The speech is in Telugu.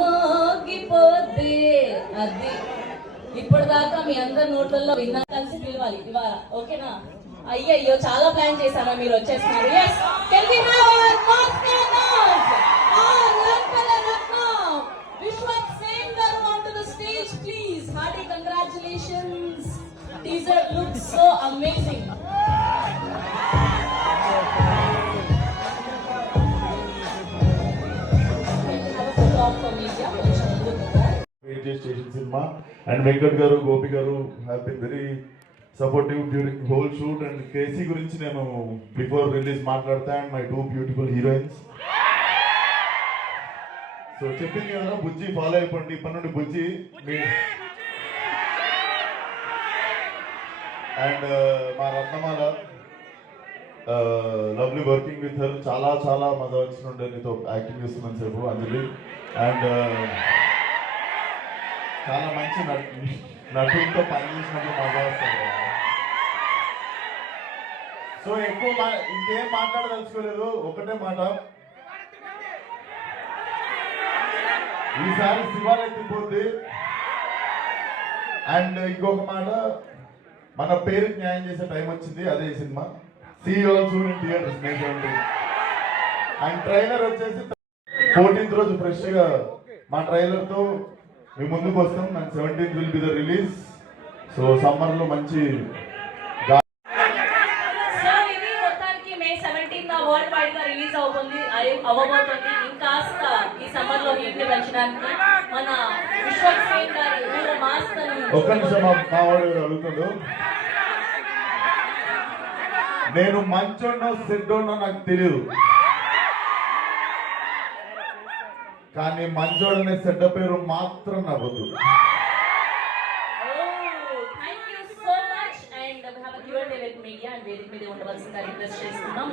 మోగిపోతే అది ఇప్పుడు దాకా మీ అందరి నోట్లలో విన్నా కలిసి పిలవాలి ఇవాళ ఓకేనా అయ్యయ్యో చాలా ప్లాన్ చేశాను మీరు వచ్చేస్తున్నారు yes can we have our mask announced Lankala Ratnam Vishwat Sen garu onto the stage please hearty congratulations teaser looks so amazing Station cinema and Venkat garu, Gopi garu have been very supportive during the whole shoot and Casey gurinchi nenu before release maatladta and my two beautiful heroines. So cheppindi kada Bujji follow ayipandi ippannundi Bujji and ma Ratnamala lovely working with her chala maza vachinunde nito acting chestunnan sepu Anjali and చాలా మంచి నటులతో పనిచేసినప్పుడు మజా వస్తుంది. సో ఎక్కువ ఇంకేం మాట్లాడదలుచుకోలేదు, ఒకటే మాట, ఈసారి శివాలెత్తిపోద్ది. అండ్ ఇంకొక మాట, మన పేరుకి న్యాయం చేసే టైం వచ్చింది, అదే cinema. See you all soon in theatres May 17. And trailer వచ్చేసి 14th రోజు ఫ్రెష్గా మా ట్రైలర్తో మీ ముందుకు వస్తాం. And 17th will be the release. So summer లో మంచి వరల్డ్ వైడ్ గా రిలీజ్ అవ్వబోతుంది. ఇంకాస్త ఈ సమ్మర్ లో హీట్ ని పెంచడానికి మన విశ్వక్ సేన్ గారి మాస్క్ ఒక్క నిమిషం మా వాడు అడుగుతాడు. నేను మంచోన్నో సెడ్డోన్నో నాకు తెలియదు, కానీ మంచోడనే సెడ్డ పేరు మాత్రం నవ్వదు. వేదిక మీద ఉండవలసిందిగా రిక్వెస్ట్ చేస్తున్నాం.